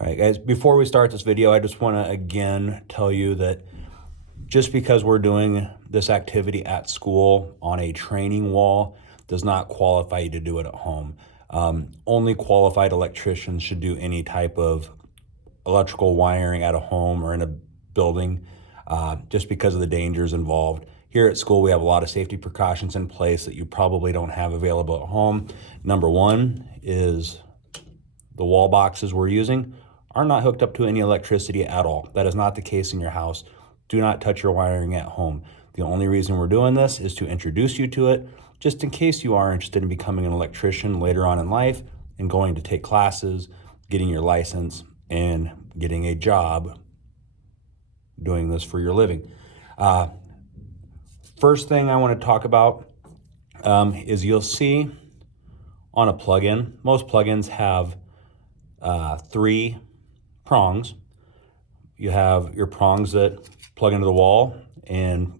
All right, guys, before we start this video, I just want to again tell you that just because we're doing this activity at school on a training wall does not qualify you to do it at home. Only qualified electricians should do any type of electrical wiring at a home or in a building, just because of the dangers involved. Here at school, we have a lot of safety precautions in place that you probably don't have available at home. Number one is the wall boxes we're using are not hooked up to any electricity at all. That is not the case in your house. Do not touch your wiring at home. The only reason we're doing this is to introduce you to it, just in case you are interested in becoming an electrician later on in life and going to take classes, getting your license, and getting a job doing this for your living. First thing I want to talk about is you'll see on a plugin, most plugins have 3 prongs. You have your prongs that plug into the wall and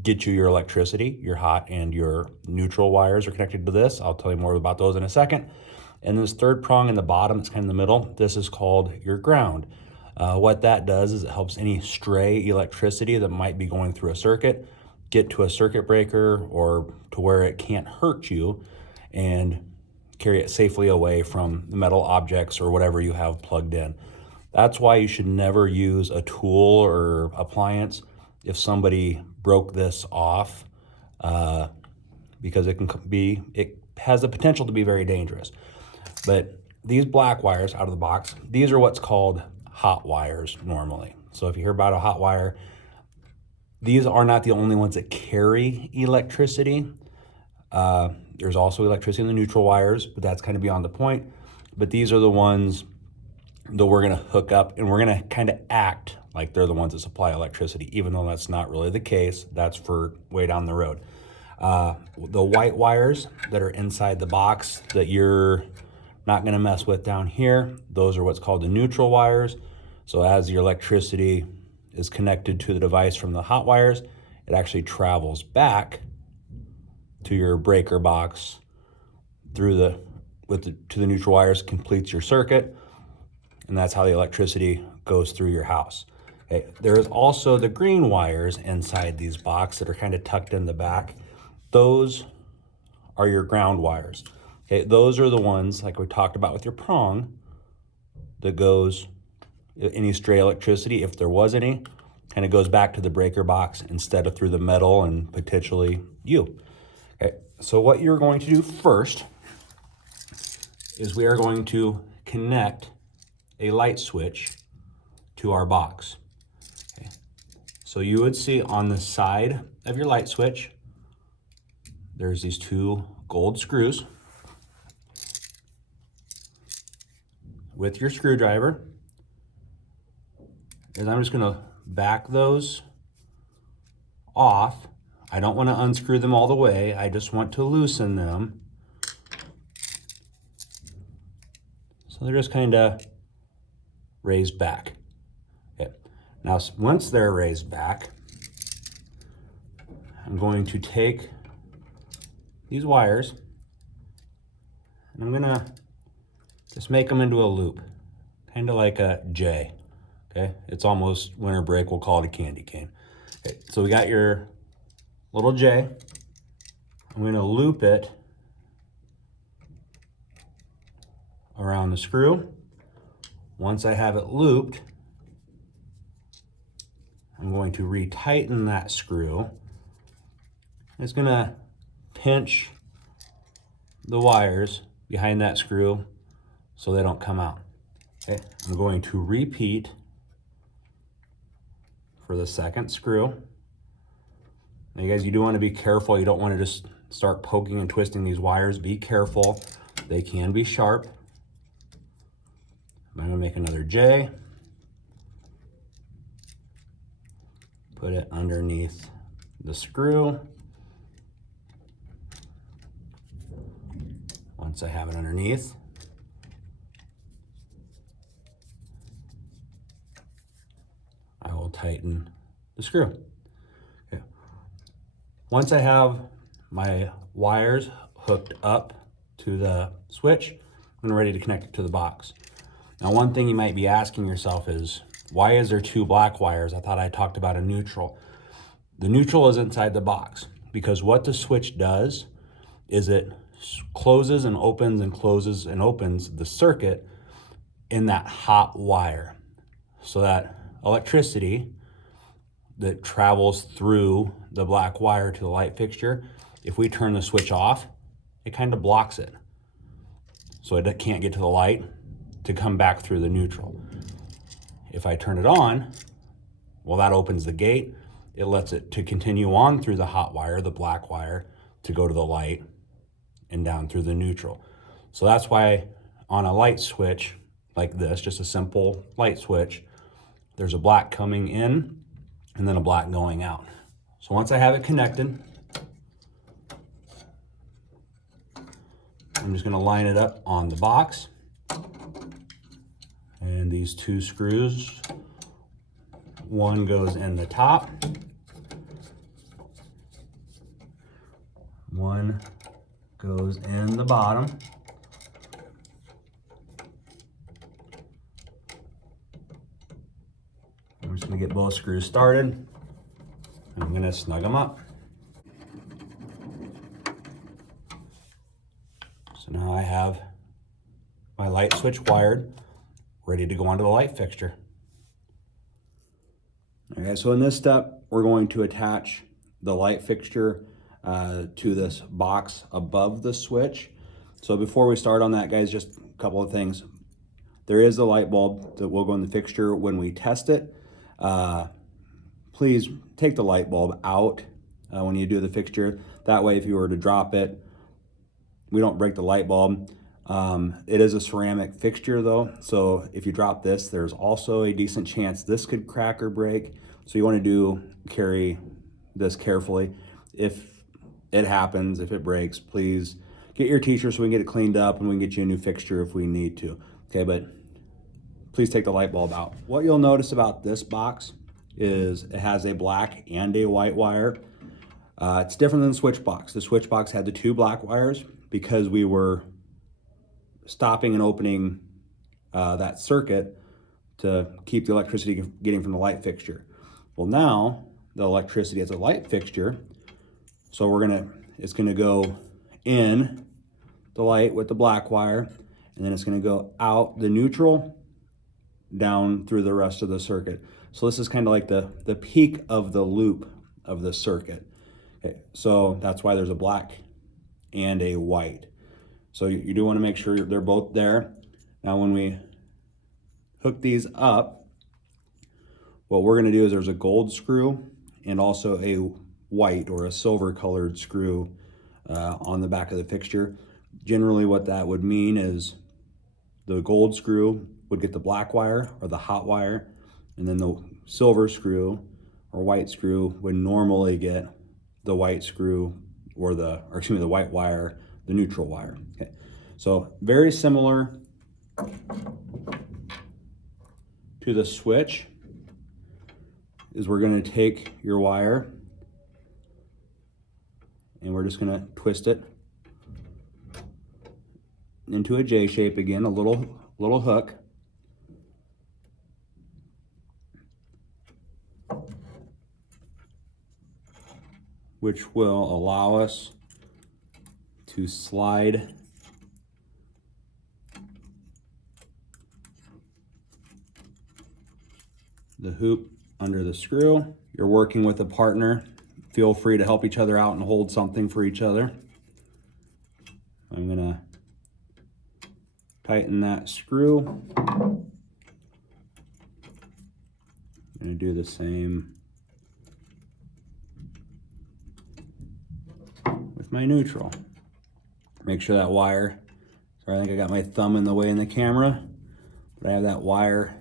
get you your electricity. Your hot and your neutral wires are connected to this. I'll tell you more about those in a second. And this third prong in the bottom, it's kind of in the middle, this is called your ground. What that does is it helps any stray electricity that might be going through a circuit get to a circuit breaker or to where it can't hurt you and carry it safely away from the metal objects or whatever you have plugged in. That's why you should never use a tool or appliance if somebody broke this off, because it has the potential to be very dangerous. But these black wires out of the box, these are what's called hot wires normally. So if you hear about a hot wire, these are not the only ones that carry electricity. There's also electricity in the neutral wires, but that's kind of beyond the point. But these are the ones that we're going to hook up, and we're going to kind of act like they're the ones that supply electricity, even though that's not really the case. That's for way down the road. The white wires that are inside the box that you're not going to mess with down here, those are what's called the neutral wires. So as your electricity is connected to the device from the hot wires, it actually travels back to your breaker box through to the neutral wires, completes your circuit, and that's how the electricity goes through your house. Okay. There is also the green wires inside these boxes that are kind of tucked in the back. Those are your ground wires. Okay. Those are the ones, like we talked about with your prong, that goes, any stray electricity, if there was any, kind of goes back to the breaker box instead of through the metal and potentially you. Okay. So what you're going to do first is we are going to connect a light switch to our box. Okay. So you would see on the side of your light switch, there's these 2 gold screws. With your screwdriver, and I'm just going to back those off. I don't want to unscrew them all the way. I just want to loosen them. So they're just kind of raised back. Okay. Now, once they're raised back, I'm going to take these wires and I'm going to just make them into a loop, kind of like a J. Okay, it's almost winter break. We'll call it a candy cane. Okay, so we got your little J. I'm going to loop it around the screw. Once I have it looped, I'm going to retighten that screw. It's going to pinch the wires behind that screw so they don't come out. Okay, I'm going to repeat for the second screw. Now, you guys, you do want to be careful. You don't want to just start poking and twisting these wires. Be careful. They can be sharp. I'm going to make another J. Put it underneath the screw. Once I have it underneath, I will tighten the screw. Okay. Once I have my wires hooked up to the switch, I'm ready to connect it to the box. Now, one thing you might be asking yourself is, why is there two black wires? I thought I talked about a neutral. The neutral is inside the box because what the switch does is it closes and opens and closes and opens the circuit in that hot wire. So that electricity that travels through the black wire to the light fixture, if we turn the switch off, it kind of blocks it. So it can't get to the light to come back through the neutral. If I turn it on, well, that opens the gate. It lets it to continue on through the hot wire, the black wire, to go to the light and down through the neutral. So that's why on a light switch like this, just a simple light switch, there's a black coming in and then a black going out. So once I have it connected, I'm just going to line it up on the box. And these two screws, one goes in the top, one goes in the bottom. I'm just going to get both screws started. I'm going to snug them up. So now I have my light switch wired, ready to go onto the light fixture. Okay, so in this step, we're going to attach the light fixture to this box above the switch. So before we start on that, guys, just a couple of things. There is a light bulb that will go in the fixture when we test it. Please take the light bulb out when you do the fixture. That way, if you were to drop it, we don't break the light bulb. It is a ceramic fixture though, so if you drop this, there's also a decent chance this could crack or break. So you want to carry this carefully. If it happens, if it breaks, please get your teacher so we can get it cleaned up and we can get you a new fixture if we need to. Okay, but please take the light bulb out. What you'll notice about this box is it has a black and a white wire. It's different than the switch box. The switch box had the two black wires because we were stopping and opening that circuit to keep the electricity getting from the light fixture. Well, now the electricity is a light fixture, so it's gonna go in the light with the black wire, and then it's gonna go out the neutral down through the rest of the circuit. So this is kind of like the peak of the loop of the circuit. Okay, so that's why there's a black and a white. So you do want to make sure they're both there. Now when we hook these up, what we're going to do is there's a gold screw and also a white or a silver colored screw on the back of the fixture. Generally what that would mean is the gold screw would get the black wire or the hot wire, and then the silver screw or white screw would normally get the white screw or the white wire, the neutral wire. Okay, so very similar to the switch is we're going to take your wire and we're just going to twist it into a J shape again, a little hook. Which will allow us to slide the hoop under the screw. You're working with a partner. Feel free to help each other out and hold something for each other. I'm gonna tighten that screw. I'm gonna do the same with my neutral. Make sure that wire, sorry, I think I got my thumb in the way in the camera, but I have that wire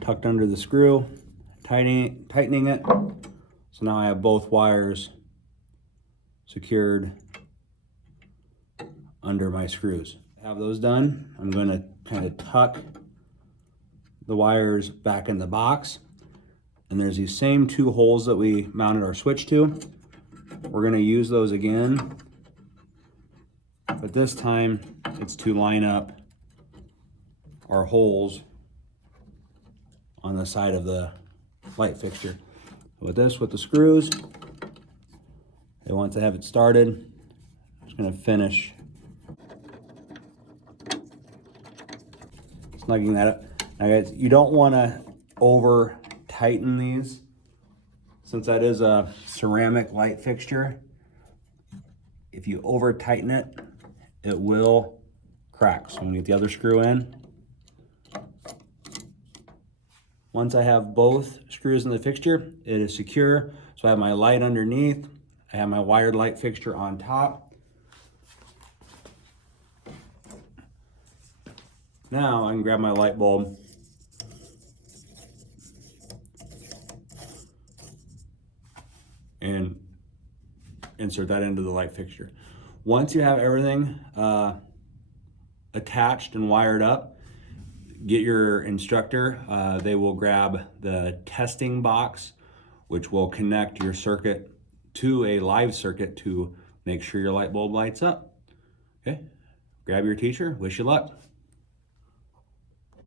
tucked under the screw, tightening it. So now I have both wires secured under my screws. To have those done, I'm going to kind of tuck the wires back in the box. And there's these same two holes that we mounted our switch to. We're going to use those again, but this time it's to line up are holes on the side of the light fixture. With this, with the screws, and once I have it started, I'm just going to finish snugging that up. Now guys, you don't want to over tighten these, since that is a ceramic light fixture. If you over tighten it, it will crack. So I'm gonna get the other screw in. Once I have both screws in the fixture, it is secure. So I have my light underneath, I have my wired light fixture on top. Now I can grab my light bulb and insert that into the light fixture. Once you have everything attached and wired up, get your instructor. They will grab the testing box, which will connect your circuit to a live circuit to make sure your light bulb lights up. Okay, grab your teacher, wish you luck.